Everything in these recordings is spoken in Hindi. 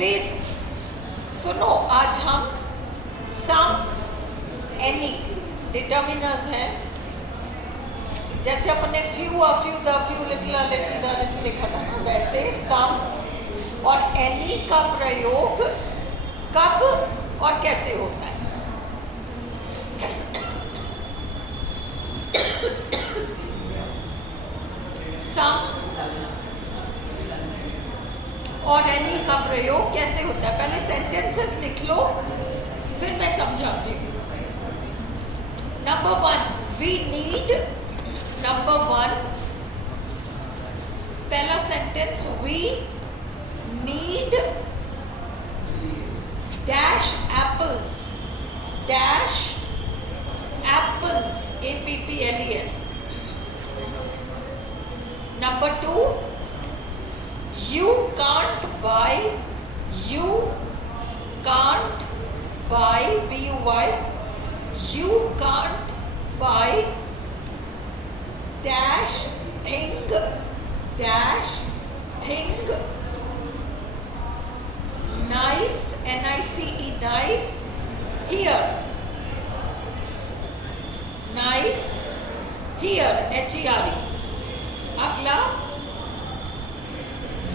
प्लीज सुनो, आज हम सम एनी डिटर्मिनर्स हैं। जैसे अपने few a few the few little a little the little लिखा था ना, वैसे सम और एनी का प्रयोग कब और कैसे होता है। सम और एनी का प्रयोग कैसे होता है, पहले सेंटेंसेस लिख लो फिर मैं समझाती हूँ। Number 1, we need. नंबर 1, पहला sentence, we need dash apples. Dash apples, APPLES। Number 2, you can't buy, you can't buy, BUY, you can't buy dash thing, dash thing, nice, NICE, nice, here, nice, here, HERE। अगला,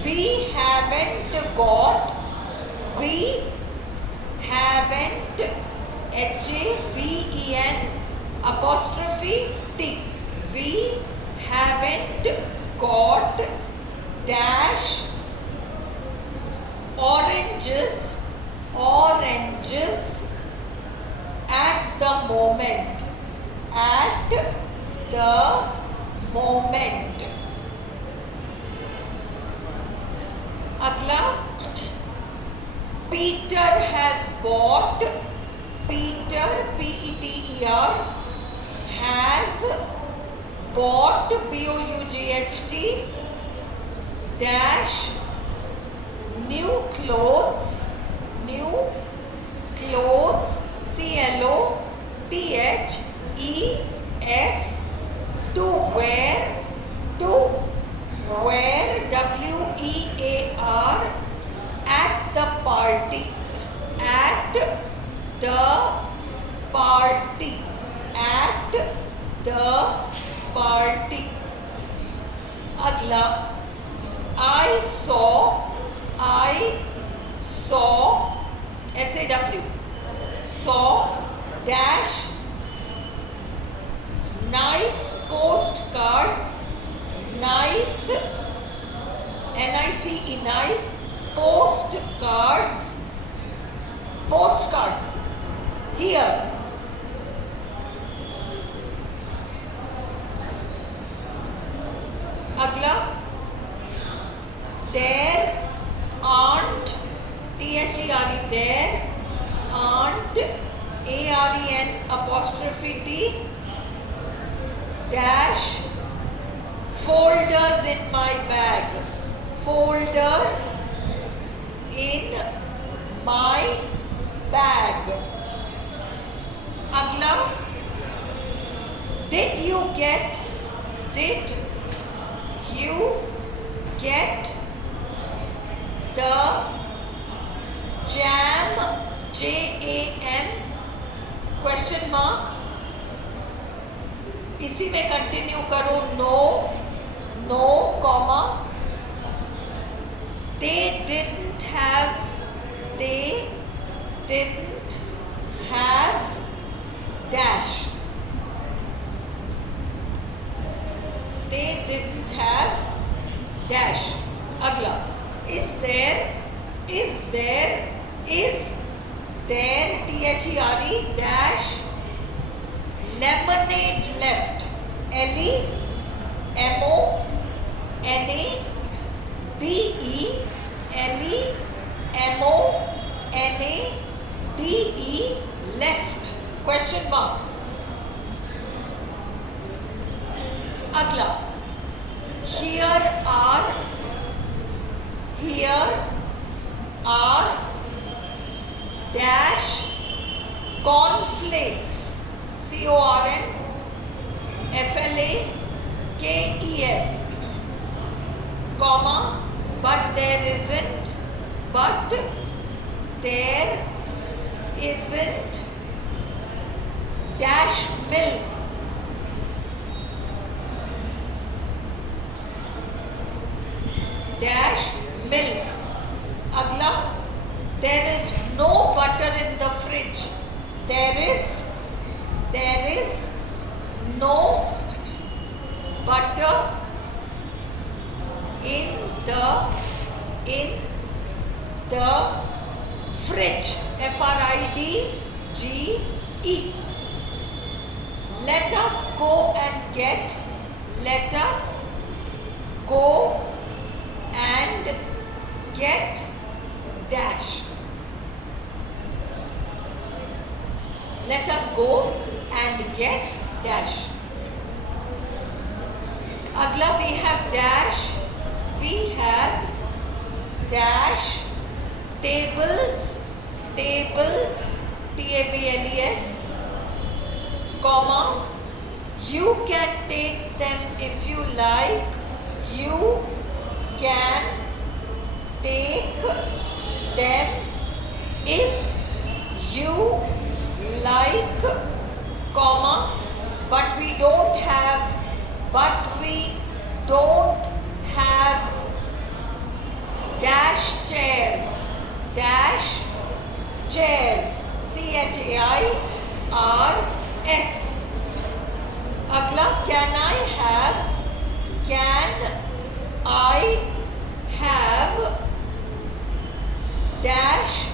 we haven't got, we haven't, HAVEN apostrophe T, we haven't got dash oranges, oranges at the moment, at the moment। अगला, Peter has bought, Peter PETER has bought, BOUGHT, dash new clothes, new clothes, CLOTHES, to wear, to wear, WEAR, at the party, at the party, at the party। अगला, I saw, SAW, saw dash nice postcards, nice, NICE, nice, postcards, postcards, here। अगला, there aren't, THERE, there aren't, AREN apostrophe T, dash folders in my bag, folders in my bag। अगला, did you get, did you get the jam, JAM, question mark। इसी में कंटिन्यू करो, no, no, comma, they didn't have, they didn't have dash, they didn't have dash। अगला, is there, is there, is there, THERE, dash lemonade left, LEMONADE, left, question mark। अगला, here are dash cornflakes, CORNFLAKES, comma, but there isn't, but there isn't dash milk. Dash milk. Agla, there is no butter in the fridge. There is no butter in the fridge. F-R-I-D-G-E. Let us go and get. Let us go and get dash. Let us go and get dash. Agla, we have dash. We have dash tables, T-A-B-L-E-S, comma, you can take them if you like. You can take them if you like, comma, but we don't have dash chairs. Dash chairs. C-H-A-I-R-S. Agla, can I have dash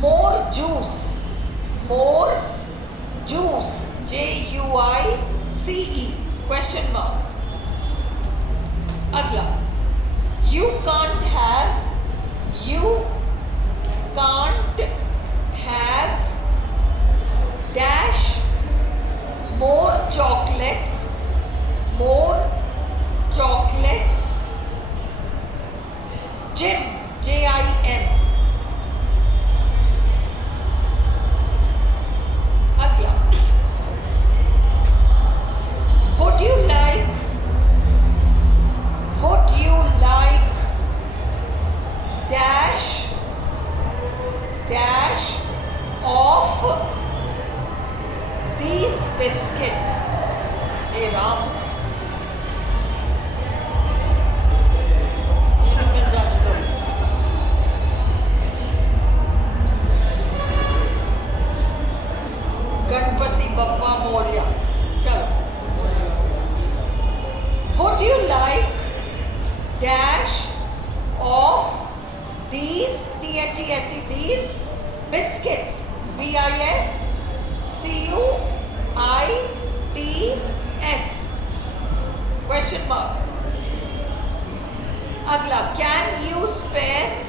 more juice. More juice. J-U-I-C-E. Question mark. Agla, you can't have dash more chocolates. Jim, J-I-M. Agla, would you like dash of these biscuits? Hey Ram, निकल जाने दो. गणपति बप्पा मोरया. चलो. Would you like dash of these, T-H-E-S-E, these biscuits, B-I-S-C-U-I-T-S. Question mark. Agla, can you spare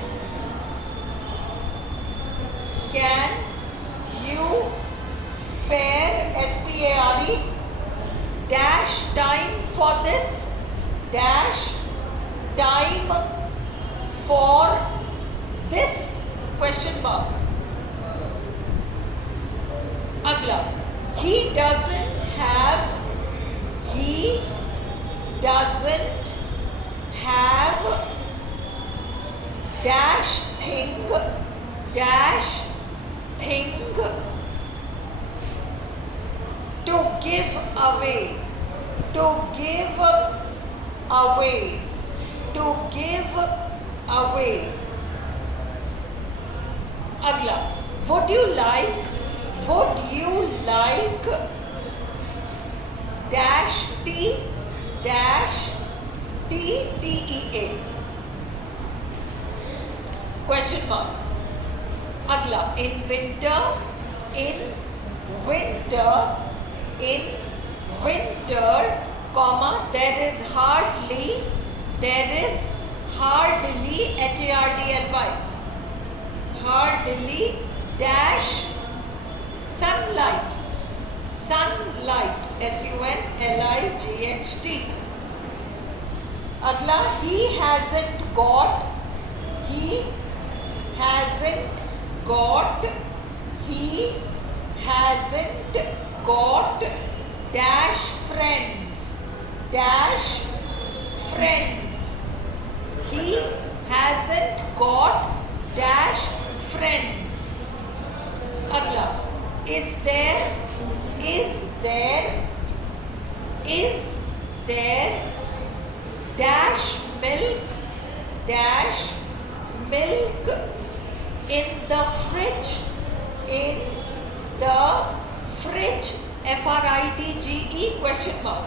S-P-A-R-E dash time for this? Dash time for this? Question mark. Agla, he doesn't have dash thing to give away. Agla, would you like dash T-T-E-A? Question mark. Agla, in winter, comma, there is hardly, H-A-R-D-L-Y, hardly dash sunlight, S-U-N-L-I-G-H-T. Agla, he hasn't got dash friends. He hasn't got dash friends. अगला, is there dash milk in the fridge, FRIDGE question mark.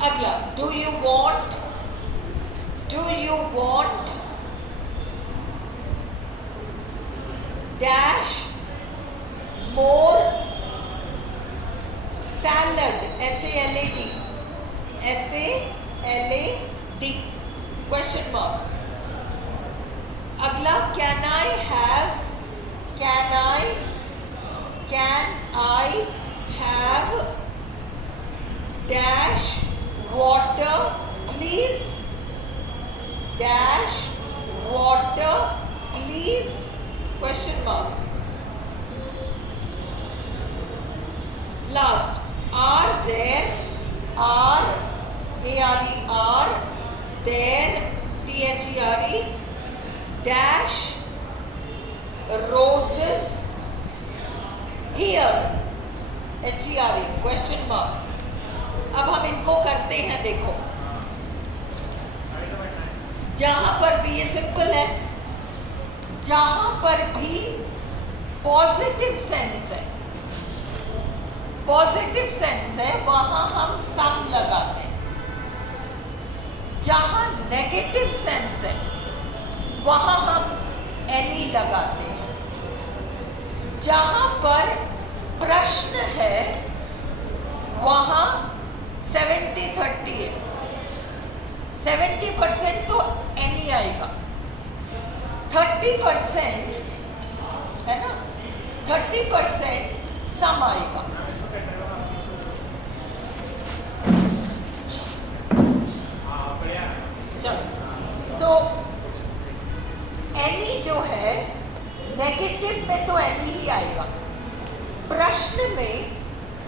अगला, do you want dash more salad, SALAD question mark. अगला, can I have dash water please, question mark. Last, are there THERE dash roses here, HERE question mark. अब हम इनको करते हैं, देखो जहां पर भी, ये सिंपल है, जहां पर भी पॉजिटिव सेंस है वहां हम सम लगाते हैं, जहां नेगेटिव सेंस है वहां हम एनी लगाते हैं, जहां पर प्रश्न है वहां 70-30 है, 70% तो एनी आएगा, 30% है ना, 30% सम आएगा. तो एनी जो है नेगेटिव में तो एनी ही आएगा, प्रश्न में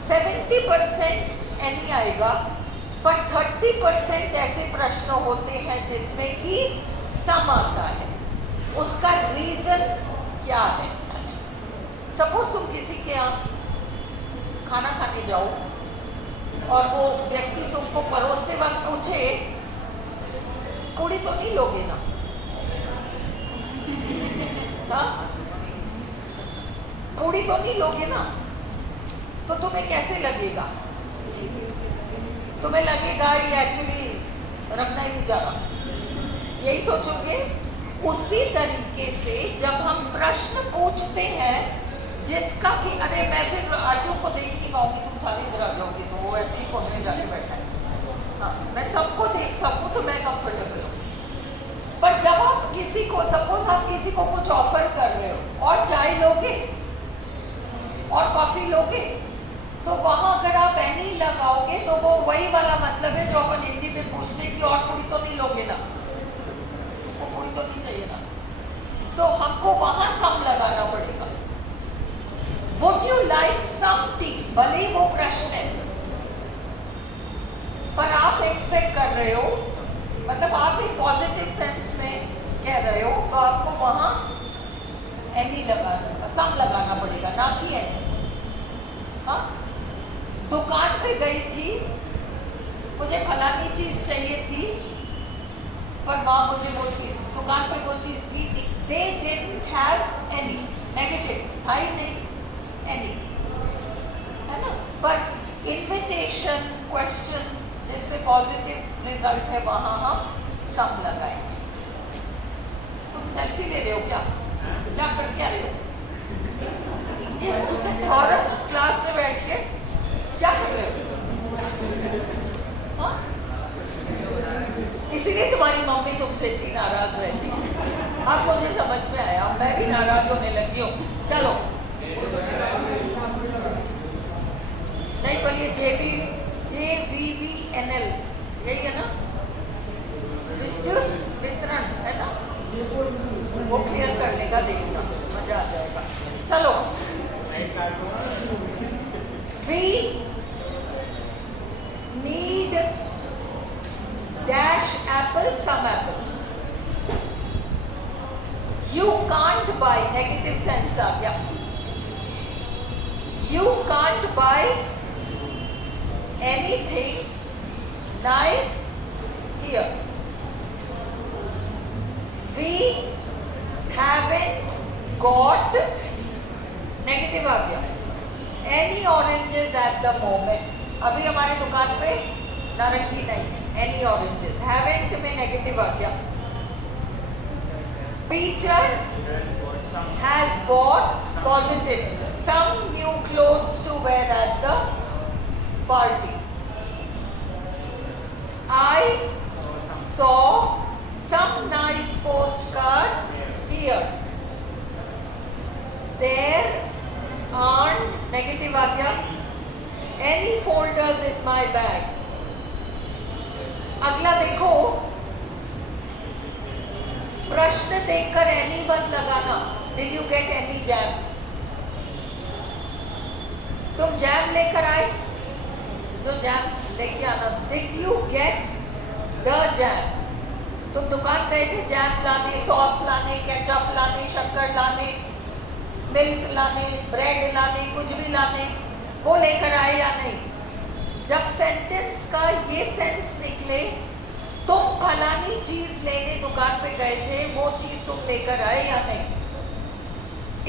70% एनी आएगा, पर 30% ऐसे प्रश्न होते हैं जिसमें कि सम आता है. उसका रीजन क्या है? सपोज तुम किसी के यहाँ खाना खाने जाओ और वो व्यक्ति तुमको परोसते वक्त पूछे, पूरी तो नहीं लोगे ना? हाँ, पूरी तो नहीं लोगे ना? तो तुम्हें कैसे लगेगा? तुम्हें लगेगा ये एक्चुअली रखना ही नहीं जा रहा, यही सोचोगे. उसी तरीके से जब हम प्रश्न पूछते हैं जिसका कि अरे मैं फिर आजू को देख नहीं पाऊंगी, तुम सारे इधर आ जाओगे, तो वो ऐसे ही खोदने जाके बैठा है. हाँ, मैं सबको देख सकूं तो मैं कंफर्टेबल हूँ. पर जब आप किसी को, सपोज आप किसी को कुछ ऑफर कर रहे हो और चाय लोगे और कॉफी लोगे, तो वहां अगर आप एनी लगाओगे तो वो वही वाला मतलब है जो अपन हिंदी में पूछते हैं कि और पूरी तो नहीं लोगे ना, वो पूरी तो नहीं चाहिए ना, तो हमको वहां सम लगाना पड़ेगा. Would you like some tea, भले ही वो प्रश्न है, पर आप एक्सपेक्ट कर रहे हो, मतलब आप एक पॉजिटिव सेंस में कह रहे हो, तो आपको वहां एनी लगाना, सम लगाना पड़ेगा, ना कि एनी. हाँ, दुकान पे गई थी, मुझे फलानी चीज चाहिए थी, पर वहां मुझे वो चीज, दुकान पे वो चीज थी, they didn't have any, negative था ही नहीं, एनी है ना. पर इन्विटेशन, क्वेश्चन जिसमें पॉजिटिव रिजल्ट है वहां हम सम लगाएंगे. तुम सेल्फी ले रहे हो क्या कर क्या रहे हो? इस सौरभ क्लास में बैठ के क्या कर रहे हो? हाँ, इसीलिए तुम्हारी मम्मी तुमसे इतनी नाराज रहती है. अब मुझे समझ में आया, मैं भी नाराज होने लगी हूँ. चलो, नहीं पर ये JVVNL यही है ना, विद्युत वितरण है ना, वो क्लियर कर लेगा, देखना मजा आ जाएगा. चलो, we need dash apple, some apples. buy, negative sense आ गया. You can't buy anything nice here. We haven't got, negative आ गया, any oranges at the moment. अभी हमारी दुकान पे नारंगी नहीं है. Any oranges. Haven't में नेगेटिव आ गया. Peter has bought, positive, some new clothes to wear at the party. I saw some nice postcards here. There aren't, negative आ गया, any folders in my bag. अगला देखो, प्रश्न देखकर एनी मत लगाना. Did you get any jam? तुम जैम लेकर आए, तो जैम लेके आना. Did you get the jam? तुम दुकान गए थे जैम लाने, सॉस लाने, केचप लाने, शक्कर लाने, मिल्क लाने, ब्रेड लाने, कुछ भी लाने, वो लेकर आए या नहीं? जब सेंटेंस का ये सेंस निकले, तुम फलानी चीज लेने दुकान पे गए थे, वो चीज तुम लेकर आए या नहीं?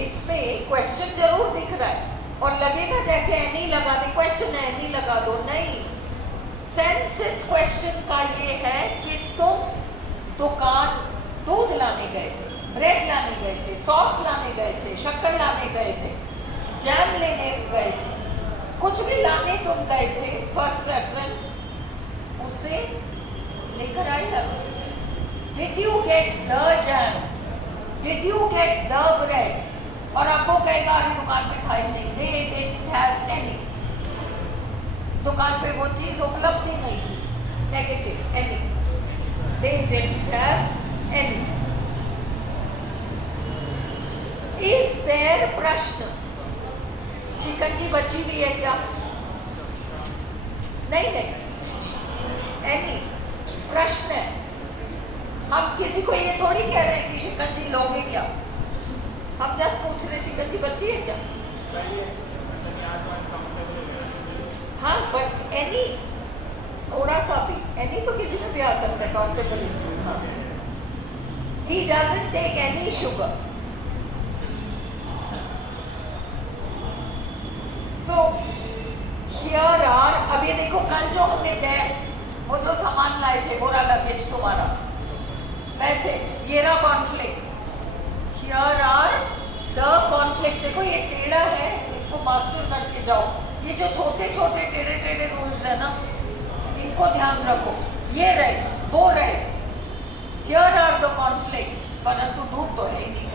इसमें क्वेश्चन जरूर दिख रहा है और लगेगा जैसे एनी लगा दे, क्वेश्चन है एनी लगा दो. नहीं, सेंस इस क्वेश्चन का ये है कि तुम दुकान दूध लाने गए थे, ब्रेड लाने गए थे, सॉस लाने गए थे, शक्कर लाने गए थे, जैम लेने गए थे, कुछ भी लाने तुम गए थे, फर्स्ट प्रेफरेंस उसे लेकर आए या नहीं? Did you get the jam? Did you get the bread? और आपको कहेगा अरे दुकान पे था ही नहीं. They didn't have any. दुकान पे वो चीज उपलब्ध ही नहीं थी. Negative, any. They didn't have any. Is there प्रश्न? शिकंजी बची भी है क्या? नहीं नहीं. Any. प्रश्न है. हम किसी को ये थोड़ी कह रहे हैं कि शिकंजी लोगे क्या. हम जस्ट पूछ रहे शिकंजी बची है क्या. हाँ, बट एनी थोड़ा सा भी, एनी तो किसी में भी आ सकता है. Countable. He doesn't take any sugar. So here are, अब ये देखो कल जो हमने there, वो जो सामान लाए थे, पूरा लगेज तुम्हारा, वैसे ये रहा cornflakes. Here are the cornflakes. देखो ये टेढ़ा है, इसको मास्टर करके जाओ. ये जो छोटे छोटे टेढ़े टेढ़े रूल्स है ना, इनको ध्यान रखो. ये रहे, वो रहे. Here are the cornflakes. परंतु दूध तो है ही नहीं.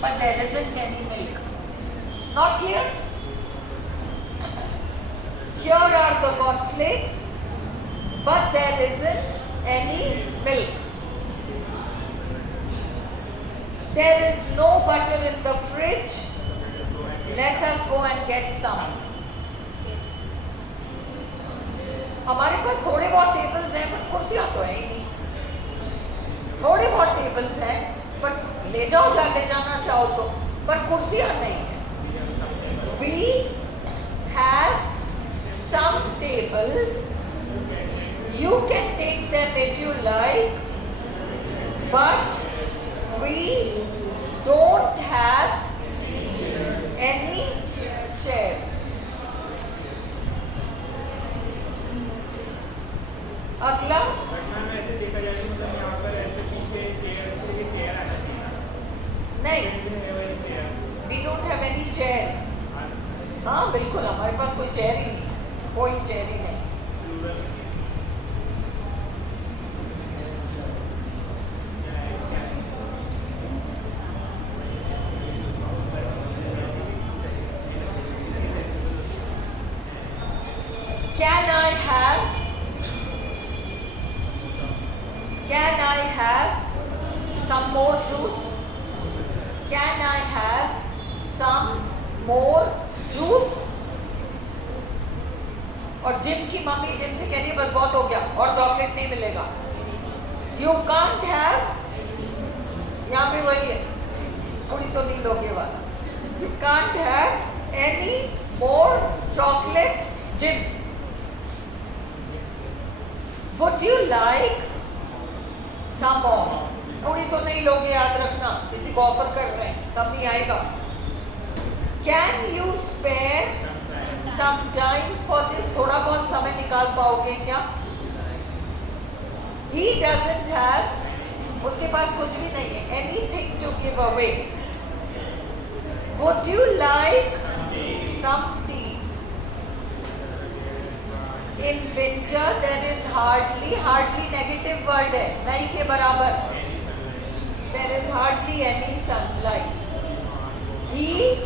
But there isn't any milk. Not clear? Here are the cornflakes, but there isn't any milk. There is no butter in the fridge. Let us go and get some. हमारे पास थोड़े बहुत टेबल्स हैं, पर कुर्सियां तो है ही नहीं. थोड़े बहुत टेबल्स हैं, पर ले जाओ या ले जाना चाहो तो, पर कुर्सियां नहीं है. We have some tables. You can take them if you like, but we don't have any chairs. अगला, ऐसे देखा जाए तो मतलब यहाँ पर ऐसे पीछे चेयर आना चाहिए. नहीं, we don't have any chairs. हाँ बिल्कुल, हमारे पास कोई चेयर ही नहीं है, कोई चेयर ही नहीं. Can I have some more juice? Can I have some more juice? और जिम की मम्मी जिम से कह रही है बस बहुत हो गया और चॉकलेट नहीं मिलेगा. You can't have, यहाँ पे वही है, थोड़ी तो can't have any more chocolates, Jim. Would you like some more? थोड़ी तो नहीं लोगे, याद रखना, किसी को ऑफर कर रहे हैं, सब नहीं आएगा. Can you spare some time for this? थोड़ा बहुत समय निकाल पाओगे क्या? He doesn't have, उसके पास कुछ भी नहीं है, anything to give away. Would you like some tea? In winter there is hardly negative word है, नहीं के बराबर. There is hardly any sunlight. He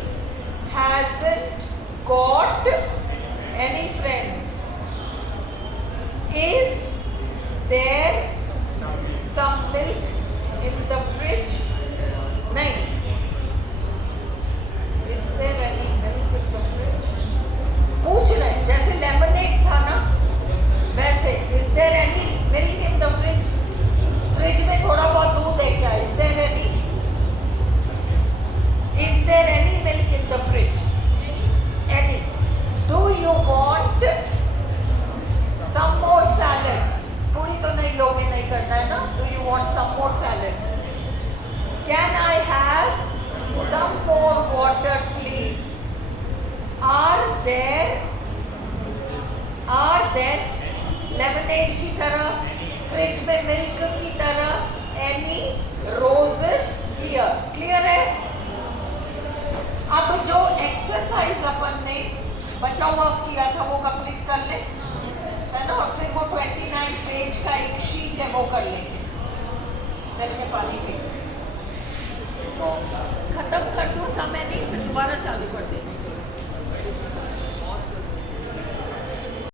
hasn't got any friends. Is there some milk in the fridge? नहीं. Is there any milk in the fridge? पूछ रहे हैं, जैसे लेमनेड था ना, वैसे is there any milk in the fridge? Fridge में थोड़ा बहुत दूध है क्या? Is there any? Is there any milk in the fridge? Any. Do you want some more salad? पूरी तो नहीं लोगे, नहीं करना है ना. Do you want some more salad? Can I have some more water, please? Are there lemonade की तरह, फ्रिज में मिल्क की तरह any roses here? Clear है? अब जो एक्सरसाइज अपन ने बचा हुआ किया था वो कंप्लीट कर ले, है ना. और फिर वो 29 पेज का एक शीट है, वो कर लेंगे. दिल में पानी पी, इसको खत्म कर दो, समय नहीं, फिर दोबारा चालू कर देंगे.